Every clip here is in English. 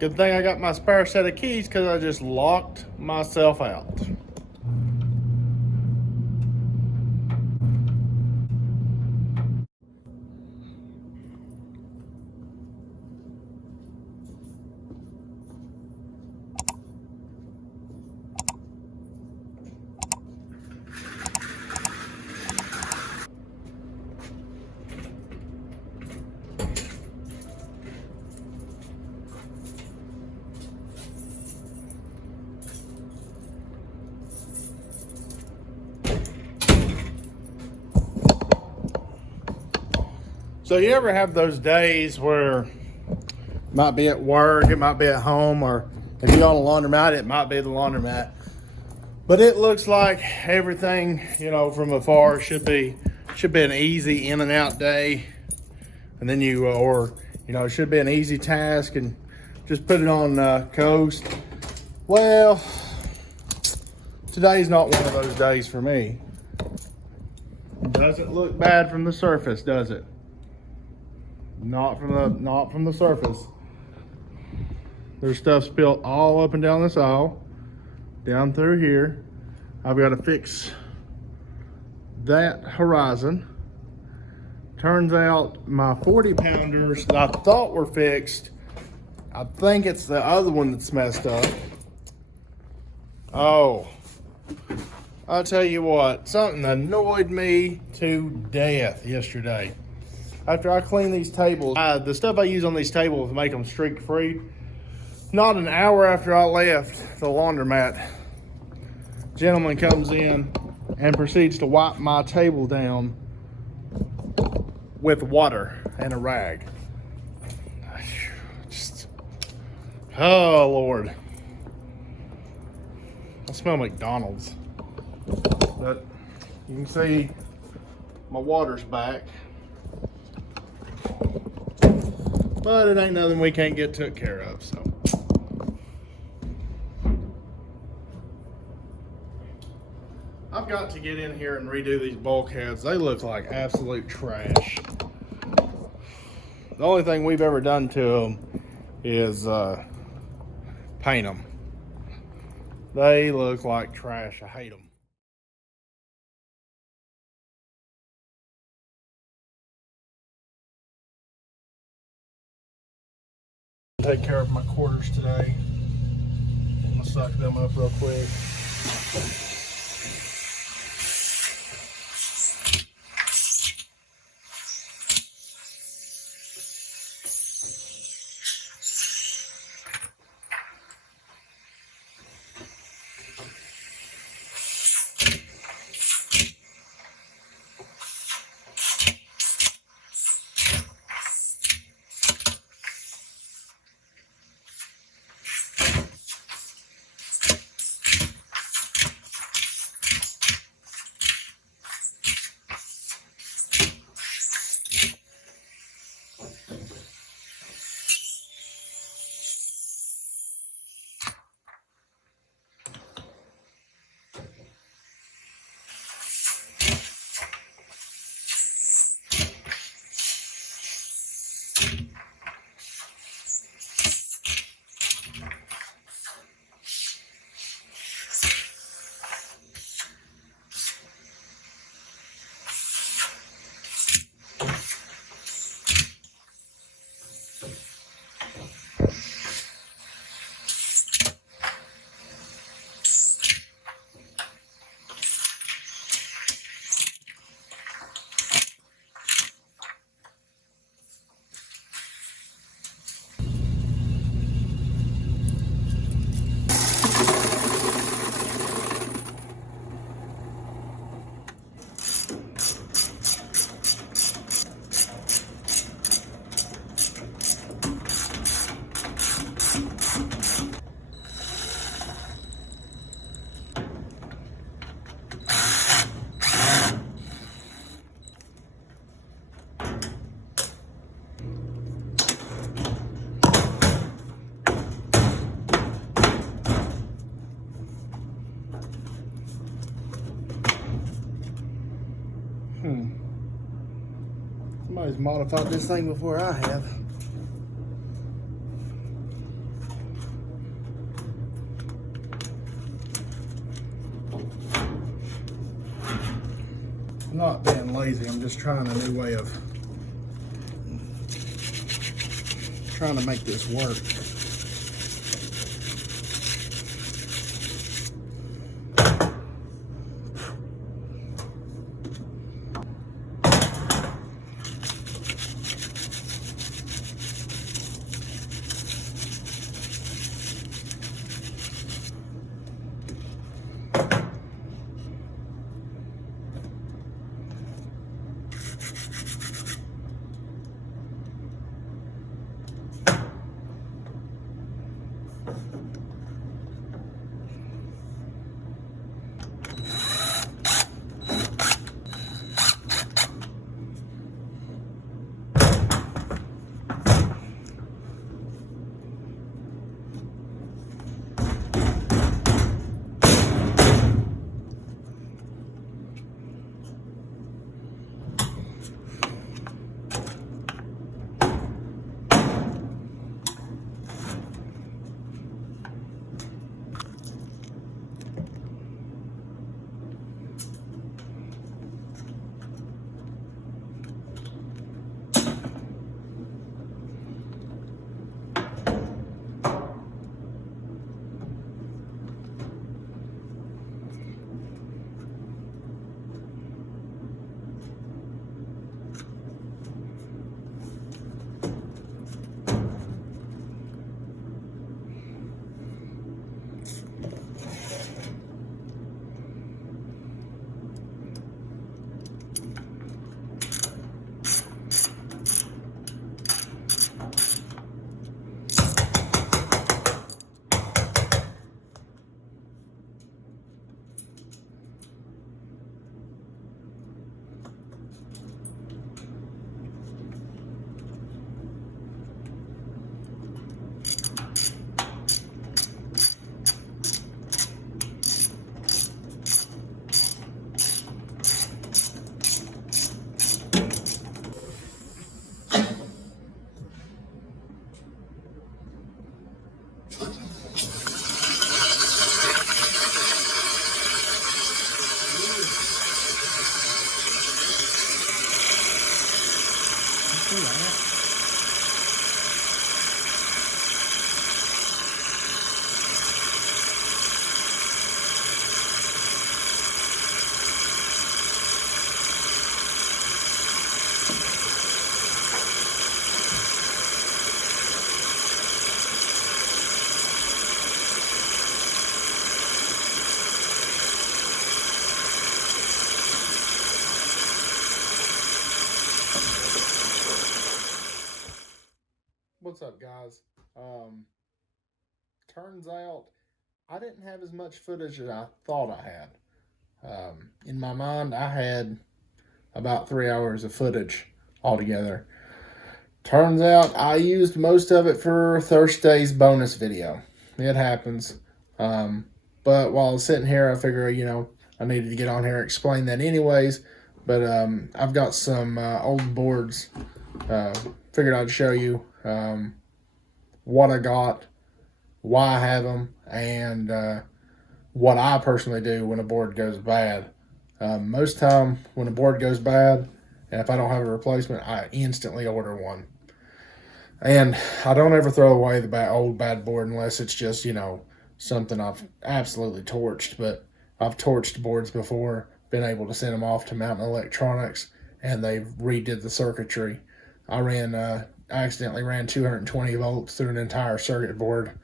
Good thing I got my spare set of keys because I just locked myself out. So you ever have those days where it might be at work, it might be at home, or if you're on a laundromat, it might be the laundromat. But it looks like everything, from afar should be an easy in and out day. And then it should be an easy task and just put it on coast. Well, today's not one of those days for me. Doesn't look bad from the surface, does it? Not from the surface. There's stuff spilled all up and down this aisle, down through here. I've got to fix that horizon. Turns out my 40-pounders that I thought were fixed, I think it's the other one that's messed up. Oh, I'll tell you what, something annoyed me to death yesterday. After I clean these tables, the stuff I use on these tables to make them streak free, not an hour after I left the laundromat, gentleman comes in and proceeds to wipe my table down with water and a rag. Oh Lord, I smell McDonald's. But you can see my water's back. But it ain't nothing we can't get took care of, so. I've got to get in here and redo these bulkheads. They look like absolute trash. The only thing we've ever done to them is paint them. They look like trash. I hate them. Take care of my quarters today. I'm gonna suck them up real quick. Somebody's modified this thing before I have. not being lazy. I'm just trying a new way of trying to make this work. What's up, guys? Turns out I didn't have as much footage as I thought I had. In my mind, I had about 3 hours of footage altogether. Turns out I used most of it for Thursday's bonus video. It happens. But while I was sitting here, I figured, I needed to get on here and explain that anyways. But I've got some old boards. Figured I'd show you what I got, why I have them, and what I personally do when a board goes bad. Most time when a board goes bad, and if I don't have a replacement, I instantly order one. And I don't ever throw away the old bad board unless it's just, something I've absolutely torched. But I've torched boards before, been able to send them off to Mountain Electronics, and they redid the circuitry. I accidentally ran 220 volts through an entire circuit board,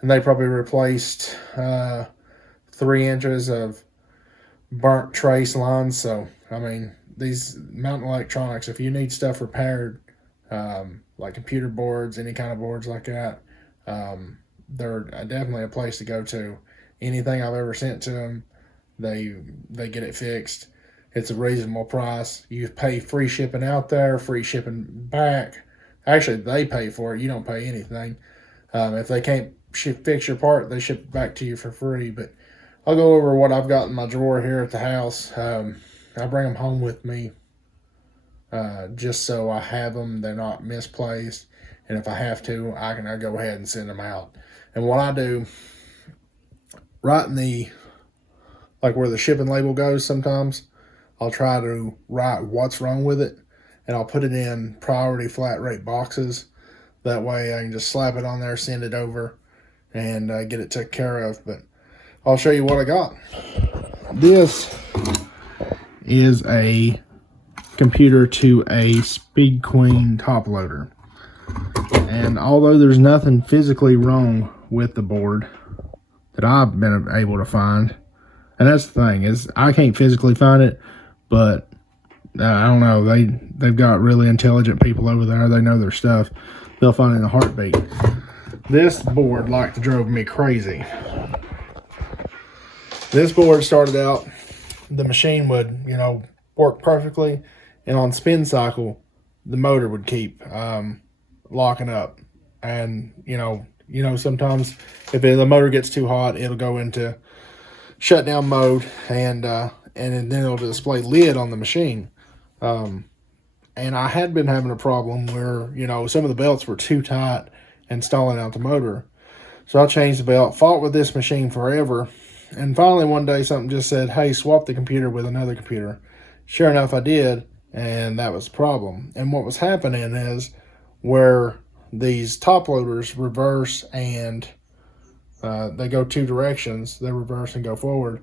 and they probably replaced 3 inches of burnt trace lines. So, I mean, these Mountain Electronics, if you need stuff repaired, like computer boards, any kind of boards like that, they're definitely a place to go to. Anything I've ever sent to them, they get it fixed. It's a reasonable price. You pay free shipping out there, free shipping back. Actually, they pay for it. You don't pay anything. If they can't fix your part, they ship it back to you for free. But I'll go over what I've got in my drawer here at the house. I bring them home with me just so I have them. They're not misplaced. And if I have to, I can go ahead and send them out. And what I do, right in the, like where the shipping label goes sometimes, I'll try to write what's wrong with it, and I'll put it in priority flat rate boxes. That way I can just slap it on there, send it over, and get it taken care of. But I'll show you what I got. This is a computer to a Speed Queen top loader. And although there's nothing physically wrong with the board that I've been able to find, and that's the thing, is I can't physically find it, but I don't know, they've got really intelligent people over there. They know their stuff. They'll find it in a heartbeat. This board like drove me crazy. This board started out, the machine would, you know, work perfectly, and on spin cycle, the motor would keep locking up. And you know, sometimes if the motor gets too hot, it'll go into shutdown mode, and then it'll display lid on the machine. And I had been having a problem where, you know, some of the belts were too tight and stalling out the motor. So I changed the belt, fought with this machine forever, and finally one day something just said, hey, swap the computer with another computer. Sure enough, I did, and that was the problem. And what was happening is, where these top loaders reverse and they go two directions, they reverse and go forward,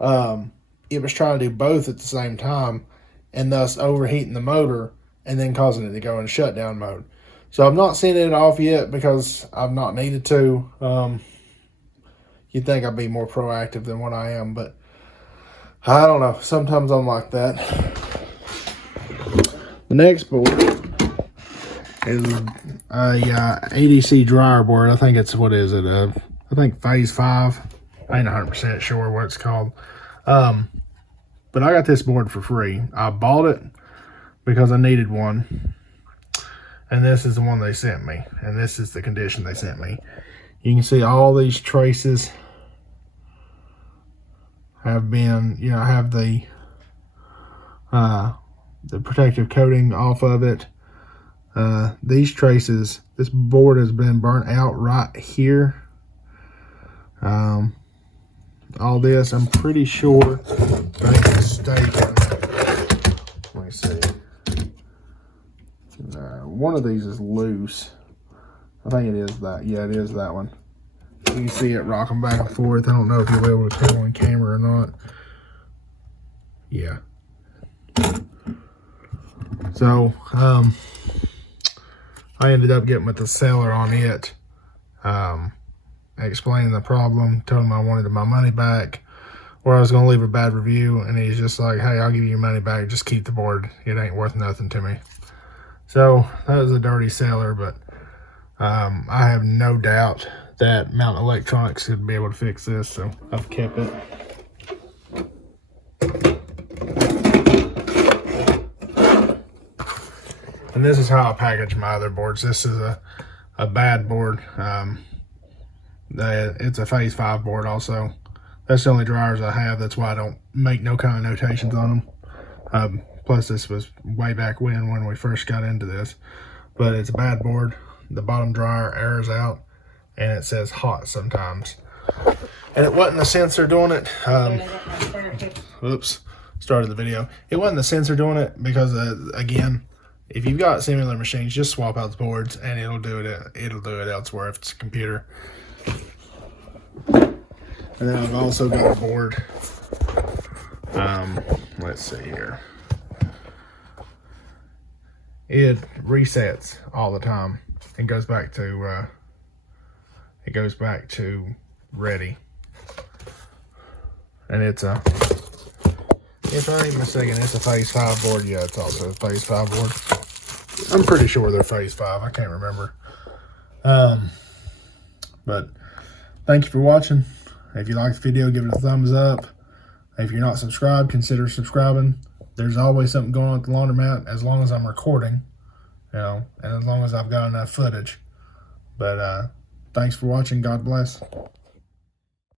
it was trying to do both at the same time, and thus overheating the motor and then causing it to go in shutdown mode. So I'm not sending it off yet because I've not needed to. You'd think I'd be more proactive than what I am, but I don't know. Sometimes I'm like that. The next board is a ADC dryer board. I think it's, what is it? I think phase 5. I ain't 100% sure what it's called. But I got this board for free. I bought it because I needed one. And this is the one they sent me. And this is the condition they sent me. You can see all these traces have been, you know, have the protective coating off of it. These traces, this board has been burnt out right here. All this, I'm pretty sure, if I ain't mistaken, let me see. One of these is loose. I think it is that. Yeah, it is that one. You can see it rocking back and forth. I don't know if you'll be able to tell on camera or not. Yeah. So, I ended up getting with the seller on it, explaining the problem, told him I wanted my money back, or I was going to leave a bad review, and he's just like, hey, I'll give you your money back, just keep the board, it ain't worth nothing to me. So that was a dirty seller, but I have no doubt that Mountain Electronics could be able to fix this, so I've kept it. And this is how I package my other boards. This is a bad board. It's a phase 5 board also. That's the only dryers I have. That's why I don't make no kind of notations on them. Plus this was way back when we first got into this. But it's a bad board. The bottom dryer airs out and it says hot sometimes. And it wasn't the sensor doing it. Oops, started the video. It wasn't the sensor doing it because again, if you've got similar machines, just swap out the boards and it'll do it elsewhere if it's a computer. And then I've also got a board. Let's see here. It resets all the time and goes back to ready. And it's a, if I ain't mistaken, it's a phase 5 board. Yeah, it's also a phase 5 board. I'm pretty sure they're phase 5. I can't remember. But thank you for watching. If you liked the video, give it a thumbs up. If you're not subscribed, consider subscribing. There's always something going on at the laundromat as long as I'm recording, you know, and as long as I've got enough footage. But thanks for watching. God bless.